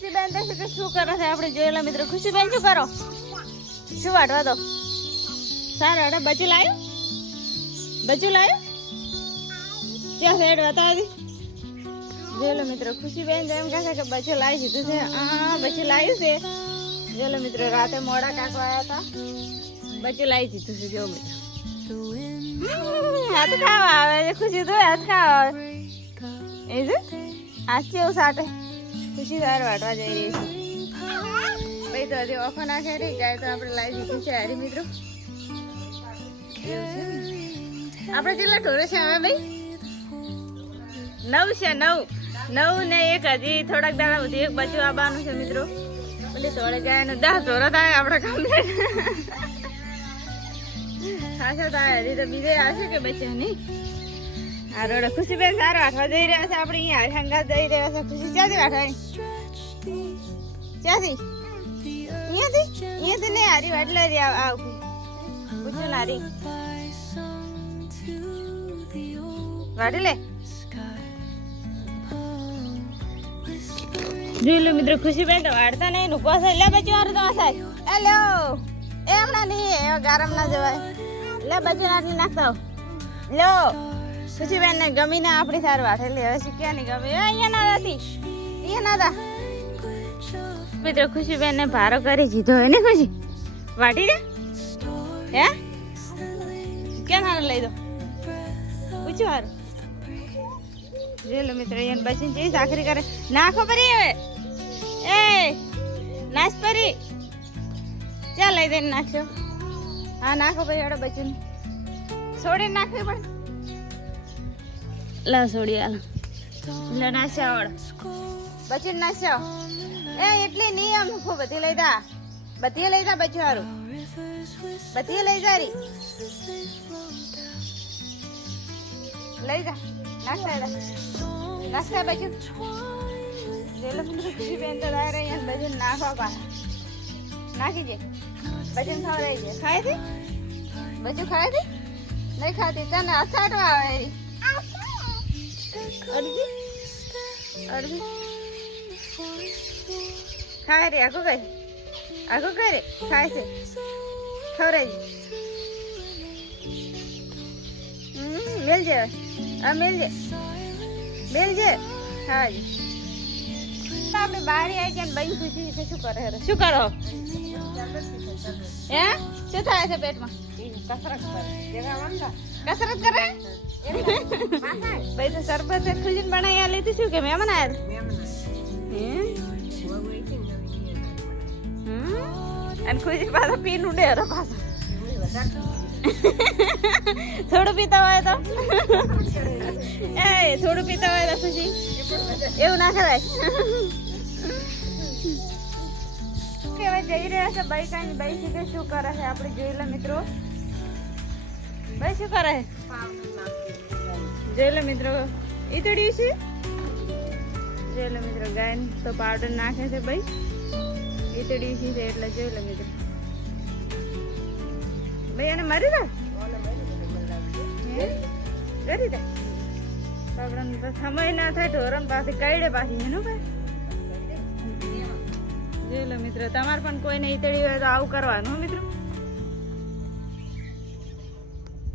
ખુશીબેન તો કે શું કરો છે? આપણે જોયેલા મિત્રો ખુશીબેન શું કરો? શું વાટવા દો? સારું અરે બચી લાવ્યું બચું લાવ્યું ક્યાં સાઈડ બતાવી જોયેલો મિત્રો ખુશીબેન તો એમ કહે છે કે બચું લાવી દીધું છે. આ બચું લાવ્યું છે. જોયેલો મિત્રો રાતે મોડા કાકવા આવ્યા હતા. બચું લાવી દીધું છે જો મિત્રો. હમ, હાથ ખાવા આવે છે ખુશી તો હાથ ખાવા આવે. એ છે હાથ કેવું સાટે ખુશી સાર વાટવા જઈ રહી છું. ભાઈ તો હજી ઓફર નાખે રહી જાય તો આપણે લાઈવ જીતું છે હારી મિત્રો. આપણે કેટલા ઢોરે છે હવે ભાઈ? નવ છે, નવ. નવ ને એક હજી થોડાક દાડા સુધી એક બચ્યું આવવાનું છે મિત્રો. એટલે થોડે ગાય ને દસ ઢોરો થાય આપણે કમ્પ્લીટ ખાસા થાય? હજી તો બીજે આવશે કે બચ્યા નહીં? આ રોડ ખુશીબેન સારો વાઠવા જઈ રહ્યા છે, આપણે અહીંયા હંગા જઈ રહ્યા છે. ખુશી, ક્યાંથી વાઠવાની ક્યાંથી? અહીંયાથી? અહીંયાથી નહીં, હારી વાટલે રી આવ પૂછું નારી. વાટી લે જોઈ લો મિત્રો, ખુશીબેન તો વાળતા નહીં નું પાસે લે બચ્ચું હારું તો સાહેબ હેલો લ્યો એ હમણાં નહીં ગરમ ના જવાય. લે આટલી નાખતા આવ. ખુશીબેન ને ગમી ને આપણી સાર એટલે હવે શીખ્યા ની ગમે અહીંયા ના હતી અહીંયા ના હતા મિત્રો ખુશીબેન ને ભારો કરી દીધો. હોય ને ખુશી? વાટી દે હે? ક્યાં હારે લઈ દો? પૂછ્યું હારું. જોઈ લો મિત્રો એને બચીને જેવી સાખરી કરે. નાખો પરી હવે. એ, નાશ પરી. ચાલ લઈ દઈને નાખ્યો. હા, નાખો પરી હડો બચીને. છોડીને નાખવી પડે. લા છોડી હાલ લે નાસ્યા વળ બચીને નાસ્યા એ એટલી નિયમ ખૂબ બધી લઈ જા બધી લઈ જા બચ્યું હારું બધી લઈ જા રી લઈ જા નાખતા જા નાખતા બચ્યું જેલો બેન તો દાયરે અહીંયા બચ્યું નાખવા પાછા નાખી દે બચ્યું ખવડાવી દે ખાય છે બચ્યું ખાય છે નહીં ખાતી તને અસાટવા આવે અડધી અડધી ખાય રે આખું કઈ આખું કઈ રે ખાય છે. હમ મેલજે આ મેલજે મેલજે હા આપણે બહાર આવી ગયા ને બઈ ખુશી શું કરે શું કરો? હે? શું થાય છે પેટમાં? કસરત કરે? કસરત કરે ભાઈ તો સરબત ખુશી બનાવી આ લીધી શું કે મહેમાન આવ્યા અને ખુશી પાછો પીનું ડેરો પાછો. થોડું પીતા હોય તો. એ, થોડું પીતા હોય તો ખુશી. એવું ના કરાય. કેવાય જઈ રહ્યા છે બાઈ આની બાઈક છે શું કરે છે આપણે જોઈ લે મિત્રો? બાઈ શું કરે? છે જોઈ લે મિત્રો ઈતડ્યું છે? જોઈ લે મિત્રો ગાય તો પાવડર નાખે છે ભાઈ ઈતડ્યું છે એટલે જોઈ લે મિત્રો. ભાઈ એને મારી દે? કરી દે. બાપડાને તો સમય ના થાય ઢોરણ પાછી કઈડે પાછી એનું ભાઈ જોઈ લો મિત્રો તમારે પણ કોઈને ઈતળી હોય તો આવું કરવાનું મિત્રો.